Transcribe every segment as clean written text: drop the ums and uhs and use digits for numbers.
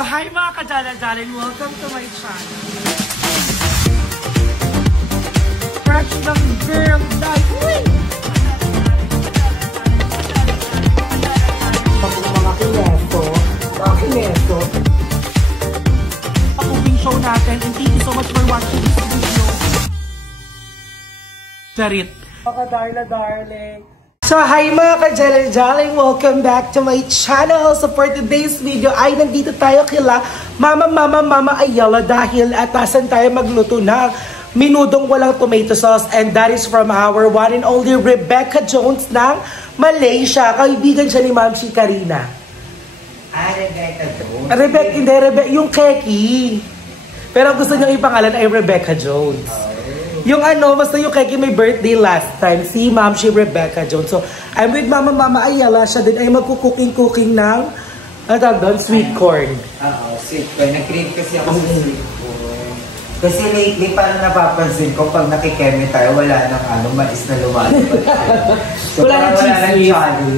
So, hi mga kadala-dala and welcome to my channel. Fresh ng girl dahil. Mga kineso. Pag-ubing show natin and thank you so much for watching this video. Charit. Mga darling. So, hi mga ka-jala-jala, welcome back to my channel. So, for today's video ay nandito tayo kila Mama Ayala dahil atasan tayo magluto ng minudong walang tomato sauce, and that is from our one and only Rebecca Jones ng Malaysia. Kaibigan siya ni Ma'am si Karina. Rebecca Jones? Rebecca, yung Keki. Pero gusto niyang ipangalan ay Rebecca Jones. Yung basta yung Keki may birthday last time, si Ma'am si Rebecca Jones. So, I'm with Mama Ayala. Siya din ay magkukuking ng, sweet corn. Sweet corn. Nag-crave kasi ako sa sweet corn. Kasi lately, parang napapansin ko, pag nakikeme tayo, wala nang mais na lumalabas. So, wala nang challenge.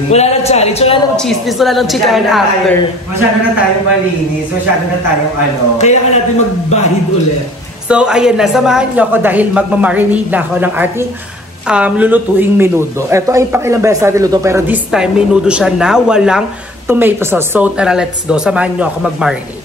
Wala nang challenge. Wala nang chismis. Wala nang chicken after. Masyado na tayo malinis. Masyado na tayong Kaya nga natin magbahid ulit. So, ayan na. Samahan niyo ako dahil magmamarinate na ako ng ating lulutuing menudo. Ito ay pang ilang beses natin luto, pero this time menudo siya na walang tomato sauce. So, tara, let's go. Samahan niyo ako magmarinate.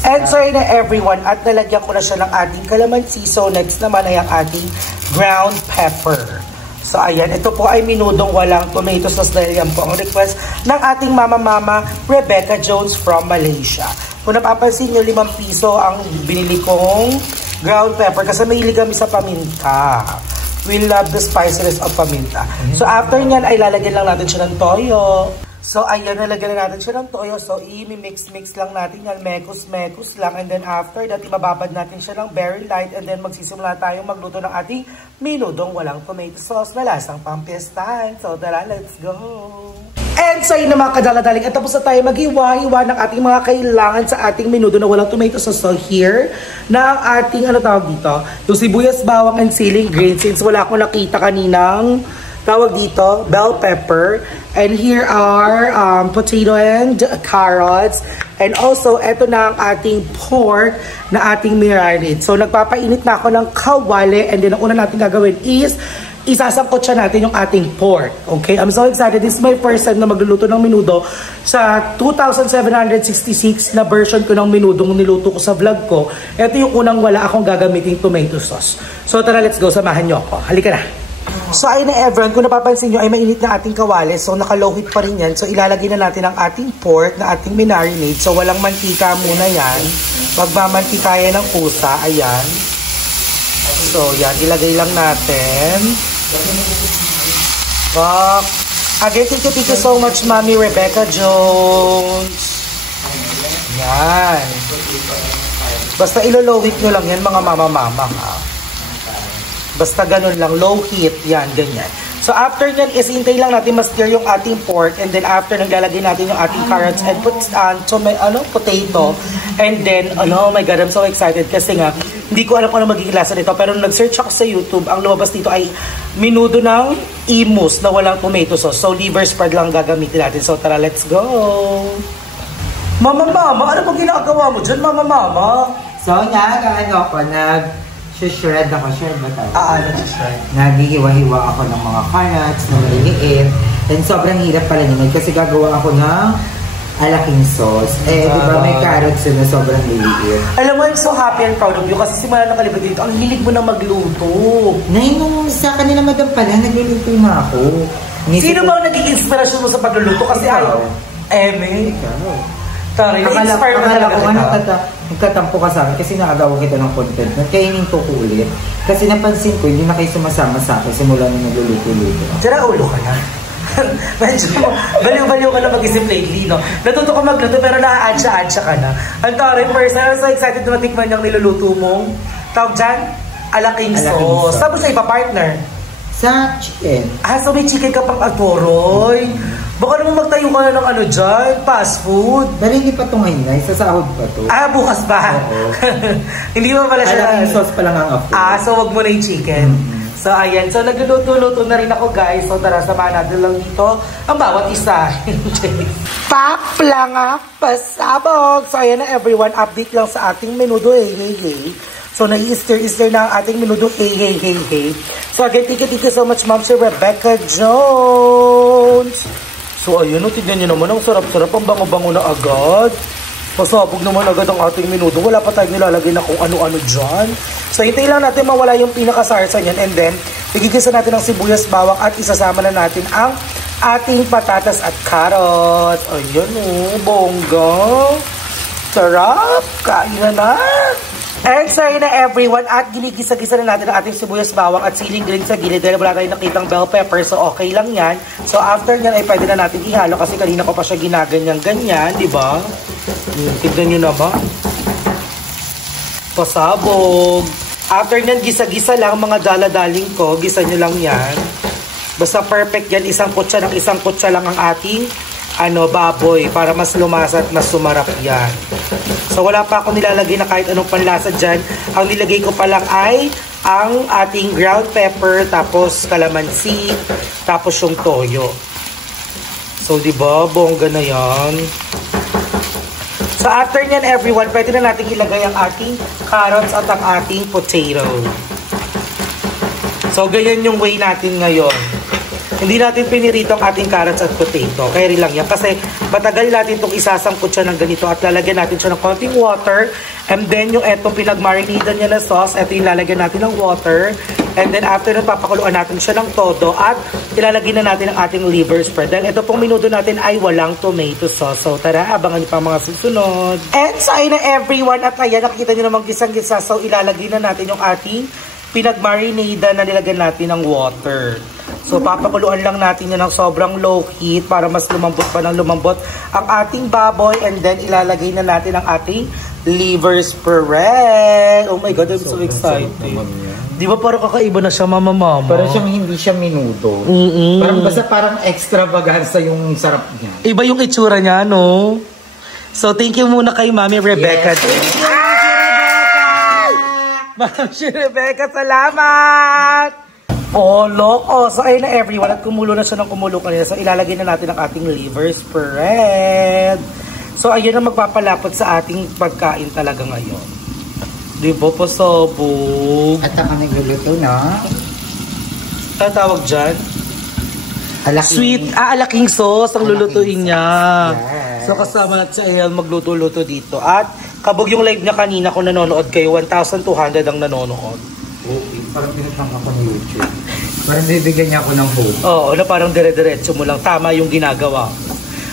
And sorry na everyone, at nalagyan ko na siya ng ating calamansi. So, next naman ay ang ating ground pepper. So, ayan. Ito po ay minudong walang tomato sauce dahil yan po ang request ng ating Mama Rebecca Jones from Malaysia. Kung napapansin nyo, 5 piso ang binili kong ground pepper kasi mahilig kami sa paminta. We love the spiciness of paminta. So, after nyan ay lalagyan lang natin siya ng toyo. So, ayan, nalagyan na natin siya ng toyo. So, i-mix lang natin yan. Mekos lang. And then, after that, ibababad natin siya ng very light. And then, magsisimula tayong magluto ng ating minudong walang tomato sauce na lasang pampiestahan. So, tara, let's go! And so, yun na mga kadala-daling. At tapos na tayo maghiwa-hiwa ng ating mga kailangan sa ating menudo na walang tomato sauce. So, here, na ang ating, tawag dito? Yung sibuyas, bawang, and siling green. Since wala akong nakita kaninang, tawag dito, bell pepper. And here are potato and carrots. And also, eto na ang ating pork na ating marinade. So, nagpapainit na ako ng kawali. And then, ang una natin gagawin is isasangkot siya natin yung ating pork. Okay? I'm so excited. This is my first time na magluluto ng menudo sa 2,766 na version ko ng menudong niluto ko sa vlog ko. Ito yung unang wala akong gagamitin tomato sauce. So, tara, let's go. Samahan nyo ako. Halika na. So, ayun na everyone. Kung napapansin nyo, ay mainit na ating kawali. So, naka-low heat pa rin yan. So, ilalagay na natin ang ating pork na ating marinade. So, walang mantika muna yan. Magmamantika yan ng kusa. Ayan. So, yan. Ilagay lang natin. Again, thank you so much, Mami Rebecca Jones. Yan. Basta ilo-low heat nyo lang yan, mga mama ha. Basta ganun lang, low heat. Yan, ganyan. So, after nyan, isintay lang natin ma-stir yung ating pork. And then, after, naglalagay natin yung ating carrots and potato. And then, oh my God, I'm so excited kasi nga, hindi ko alam kung ano magiging lasa nito. Pero nag-search ako sa YouTube, ang lumabas dito ay minudo ng imus na walang tomato sauce. So, liver spread lang gagamitin natin. So, tara, let's go! Mama, ano pag ginagawa mo dyan, Mama? So, shred ako. Shred ba tayo? Nag-shred. Naghihiwa-hiwa ako ng mga carrots na maliliit. And sobrang hirap pala naman kasi gagawa ako ng alaking sauce. Diba may carrots na sobrang liliit. Alam mo, I'm so happy and proud of you kasi simula na kalibag dito, ang hilig mo na magluto. Nung sa kanila madam pala, nagluluto na ako. Sino ba ang naging inspirasyon mo sa pagluluto? Kasi na-inspire mo talaga nagkatampo ka sa akin kasi nakagawa kita ng content. Nagkainin ko ulit. Kasi napansin ko, hindi na kayo sumasama sa akin simula nung nagluluto-luto. Tira, ulo ka na. Medyo baliw-baliw ka na mag-isip lately, no? Natuto ko magluto pero na-adsa-adsa ka na. Ang tari, first, I'm so excited na matikman yung niluluto mong tawag dyan, alaking sauce. Tapos ay pa-partner? Sa chicken. So may chicken ka pang atoroy. Baka naman magtayo ka na ng dyan, fast food. Pero hindi pa ito ngayon, sasahod pa ito. Bukas pa? Hindi pa pala siya. Alaking sauce pa lang ang after. So wag mo na yung chicken. So, ayan. So, nagluluto-luto na rin ako, guys. So, tara, samahan natin lang dito ang bawat isa. Paklanga pasabog! So, ayan na everyone. Update lang sa ating menudo. Hey. So, nai-stir na ang ating menudo. Hey. So, again, thank you so much, Ma'am si Rebecca Jones. So, ayun, tignan nyo naman. Ang sarap-sarap. Ang bango-bango na agad. Pasabog naman agad ang ating menudo. Wala pa tayong nilalagay na kung ano-ano dyan. So, hintayin lang natin mawala yung pinakasarsa niyan. And then, igigisa natin ng sibuyas, bawang at isasama na natin ang ating patatas at carrots. Ayan bongga. Sarap. Kain na. And sorry na everyone. At ginigisa-gisa na natin ang ating sibuyas, bawang at siling green sa gilid. Dahil wala tayong nakitang bell pepper. So, okay lang yan. So, after nyan ay pwede na natin ihalo. Kasi kanina ko pa siya ginaganyan-ganyan. Diba? Tignan nyo na ba? Pasabog. After nyan, gisa-gisa lang mga daladaling ko. Gisa nyo lang yan. Basta perfect yan. Isang kutsa lang ang ating baboy para mas lumasa at mas sumarap yan. So wala pa ako nilalagay na kahit anong panlasa dyan. Ang nilagay ko pa lang ay ang ating ground pepper, tapos calamansi, tapos yung toyo. So diba, bongga na yan. So after nyan everyone, pwede na natin ilagay ang ating carrots at ang ating potato. So ganyan yung way natin ngayon. Hindi natin pinirito ang ating carrots at potato. Kaya rin lang yan. Kasi matagal natin itong isasangkot siya ng ganito at lalagyan natin siya ng konting water. And then yung etong pinag-marinadan niya na sauce, eto yung lalagyan natin ng water. And then after nun, papakuluan natin siya ng todo at ilalagyan na natin ang ating liver spread. Dahil ito pong menudo natin ay walang tomato sauce. So tara, abangan niyo pa mga susunod. And so ayun na everyone. At ayan, nakikita niyo namang gisang-gisa. So ilalagay na natin yung ating pinag-marinadan na nilagyan natin ng water. So, papakuluan lang natin yan ng sobrang low heat para mas lumambot pa ng lumambot ang ating baboy. And then, ilalagay na natin ang ating liver spread. Oh my God, I'm so excited. Di ba parang kakaiba na siya, mama? Parang siyang hindi siya menudo. Parang extravaganza yung sarap niya. Iba yung itsura niya, no? So, thank you muna kay Mami Rebecca. Yes, thank you, Mami Rebecca, salamat! Oh, loko. So, ayun na everyone. At kumulo na siya ng kumulo kanina. So, ilalagay na natin ang ating liver spread. So, ayun ang magpapalapot sa ating pagkain talaga ngayon. Di ba po, sabog? At ako nagluluto na. Ano tawag dyan? Alaking sauce ang lulutuin niya. Yes. So, kasama natin si Ariel magluto-luto dito. At kabog yung live niya kanina kung nanonood kayo. 1,200 ang nanonood. Okay, parang pinatang ako ng YouTube. Parang bibigyan niya ako ng hope. Oo, na parang dire-diretso mo lang. Tama yung ginagawa.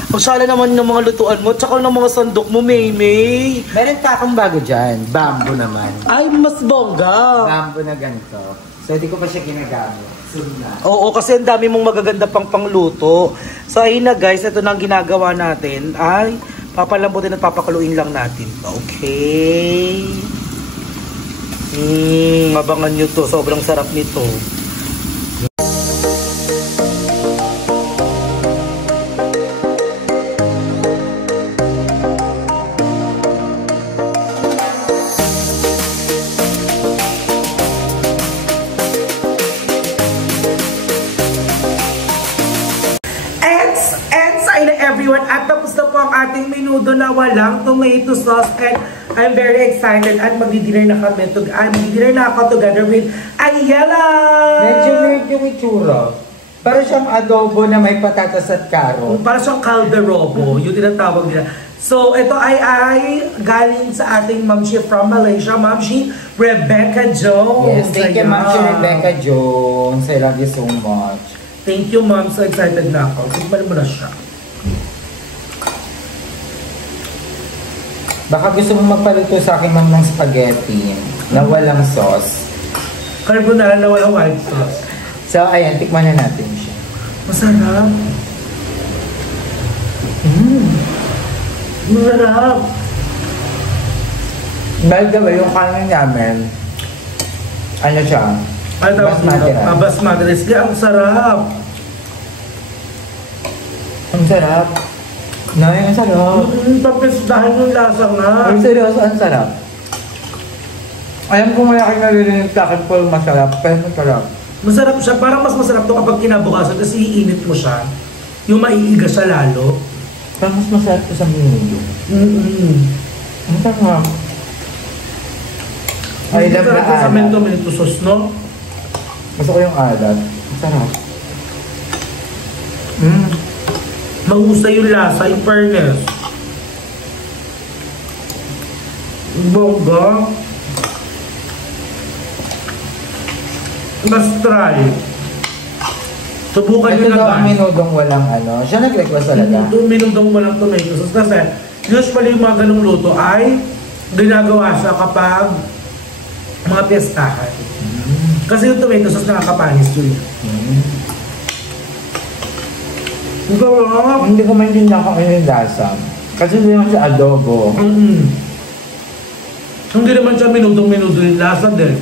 Ang sala naman ng mga lutuan mo, tsaka ng mga sandok mo, Maymay. Meron pa akong bago dyan. Bamboo naman. Ay, mas bongga. Bamboo na ganito. So, hindi ko pa siya ginagamit. Oo, kasi ang dami mong magaganda pang pangluto. So, ayun na guys, ito na ang ginagawa natin. Ay, papalambutin at papakuluin lang natin. Okay. Mabangan nyo to. Sobrang sarap nito. Everyone, at tapos na po ang ating menudo na walang tomato sauce, and I'm very excited at magdi-dinner na kami. Magdi-dinner na ako together with Ayala! Medyo weird yung itsura. Para siyang adobo na may patatas at carrot. Para siyang calderobo, yung tinatawag nila. So, ito ay galing sa ating mamshi from Malaysia, Mamshi Rebecca Jones. Yes, thank you, Mamshi Rebecca Jones. I love you so much. Thank you, Mom. So excited na ako. Sigman mo na siya. Baka gusto mo magpaluto sa akin, ma'am, ng spaghetti na walang sauce. Carbonara na walang white sauce. So, ayan, tikman na natin siya. Masarap. Masarap. By the way, yung kanin namin, ano siya? Basmati rice. Basmati rice. Ang sarap. Ang sarap. Nay, ang sarap. Papistahan yung lasa nga. Ang seryoso, ang sarap. Alam ko wala kayo naririnig sa akin, pero masarap. Pero masarap. Masarap siya. Parang mas masarap to kapag kinabukasan kasi iinit mo siya. Yung maiiga siya lalo. Parang mas masarap to sa minudo. Ang sarap. Ay, love na sa alat. minto sauce, no? Gusto ko yung alat. Ang sarap. Mahusay yung lasa, in fairness. Bongga. Must try. Subukan Ito nyo na daw ba? ang minudong walang ano. Siya nag-request talaga. Minudong walang tomato sauce. Kasi usually yung mga ganung luto ay ginagawa siya kapag mga piyestahan. Kasi yung tomato sauce nakakapanis yun. Hindi ko maintindihan kung ano yung lasa. Kasi hindi naman siya adobo. Hindi naman siya minudo yung lasa din.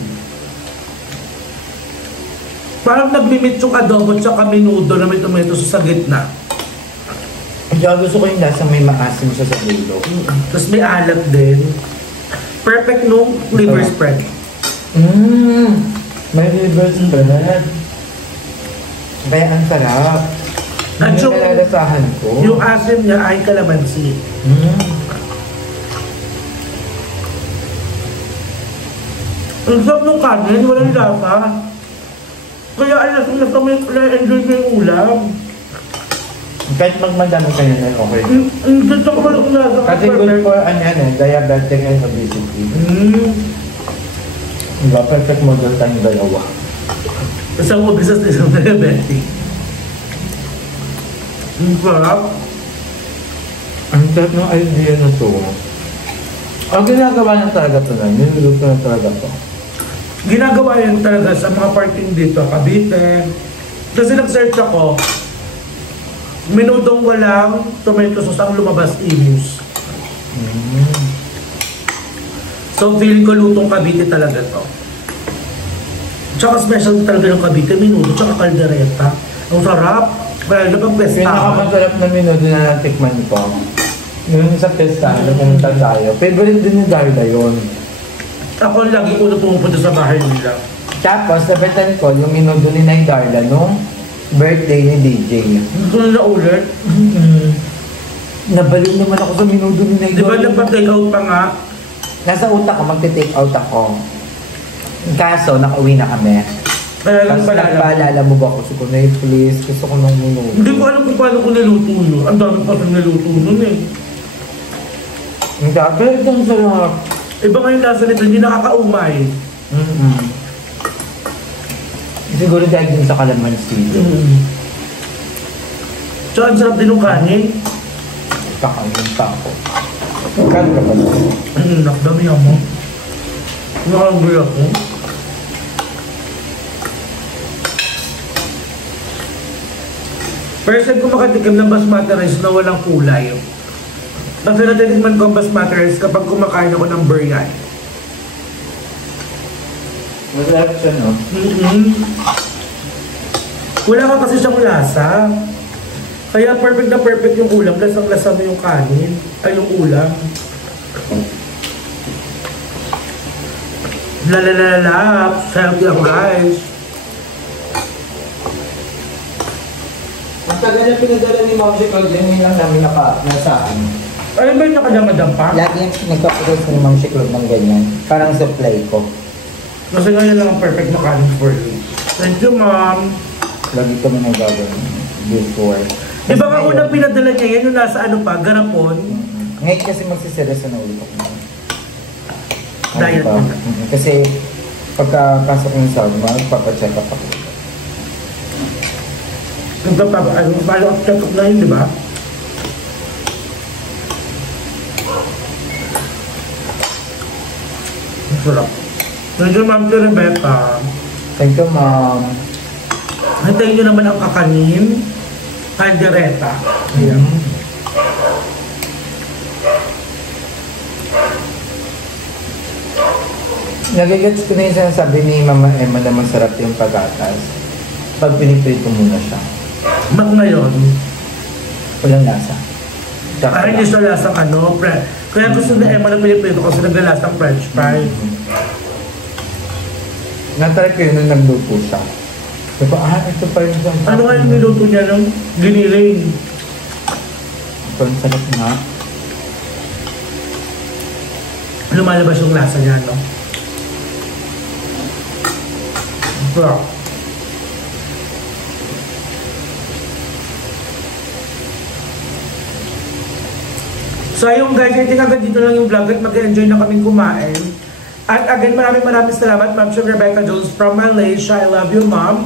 Parang nagmimit yung adobo at saka minudo na may tomato sauce sa gitna. Kaya gusto ko yung lasang may maasim siya sa dulo. Tapos may alat din. Perfect nung liver spread. May liver spread. Kaya ang sarap. At Hindi yung- nalalasahan ko. Yung asim niya ay kalamansi. Ang sarap nung kanin, walang lasa. Kaya ay na-enjoy ko yung ulam. Kahit magmadami kayo na okay. Ang gusto ko walang lasa. Kasi good for ano yan eh, diabetic and obesity. Diba? Perfect model tayong dalawa. Isang obesas na isang diabetic. Ang sarap. Ang sarap ng idea na to. Ang ginagawa na talaga to na, niluluto na talaga to. Ginagawa yun talaga sa mga parking dito, Cavite. Kasi nag-search ako, minudong walang tomato sauce ang lumabas imus. So feeling ko lutong Cavite talaga to. Tsaka special talaga ng Cavite, minudo, tsaka kaldereta. Ang sarap. Kaya na pag pesta. Pinakamasarap na minudo na natikman ko. Yun sa pesta, pumunta tayo. Favorite din ni Darla yun. Ako lagi ko na pumupunta sa bahay nila. Tapos, nabetan ko yung minudo ni Nay Darla nung birthday ni DJ. Gusto na ulit. Nabalik naman ako sa minudo ni Nay Di ba Darla. nagpa-take out pa nga? Nasa utak ko, magte-take out ako. Kaso, nakauwi na kami. Kaya lang Tapos pala. nagpaalala mo ba ako, ko na please, gusto ko ng minudo. Hindi ko alam kung paano ko niluto yun. Ang dami pa sa niluto nun eh. Ang dami, ang sarap. Iba nga yung lasa nito, hindi nakakaumay. Siguro dahil din sa kalamansi. So, ang sarap din ng kanin. Kakain pa ako. Kakain ka ba na? Nakdami ako. Nakanggoy ako. First time ko makatikim ng basmati rice na walang kulay. Kasi natitikman ko ang basmati rice kapag kumakain ako ng biryani. Masarap siya, no? Wala ka kasi siyang lasa. Kaya perfect na perfect yung ulam. Lasang-lasa mo yung kanin. Ay, yung ulam. Lalalala. Healthy ako, guys. Ang tagal na pinadala ni Mom si Claude, yun lang namin nasaan. Ay, ba yung nakadamadam pa? Lagi yung nagpaparos ni Mom si Claude ng ganyan. Parang supply ko. Kasi ngayon lang ang perfect na kanin for you. Thank you, Mom. Lagi kami nagagawin before. Di ba nga unang pinadala niya yan, yung nasa ano pa, garapon? Ngayon kasi magsisirasa na ulit ako. Diet Diba? na. Kasi pagkapasok ng sauna, magpapacheck up ako. Follow-up check-up na yun, di ba? Ang sarap. Thank you, Ma'am to Rebecca. Thank you, Mom. Hintayin nyo naman ang kakanin. Caldereta. Ayan. Nagigets ko na yung sinasabi ni Mama Emma na masarap yung pagatas. Pag piniprito muna siya. Mat ngayon, Walang lasa. ay hindi siya lasang ano, kaya gusto na Emma na pinipito kasi naglalasang french fry. Natry ko yun nung nagluto siya. Diba, ito pa rin siyang... Ano nga yung niluto niya ng giniling? Ito ang sarap nga. Lumalabas yung lasa niya, no? Sarap. So ayun guys, I think hanggang dito lang yung vlog at mag-enjoy na kaming kumain. At again, maraming salamat, Ma'am Chef Rebecca Jones from Malaysia. I love you, Ma'am.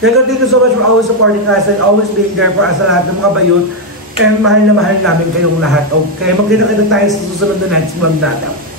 Thank you so much for always supporting us and always being there for us sa lahat ng mga bayot. And mahal na mahal namin kayong lahat. Okay, magkita-kita tayo sa susunod na next vlog natin.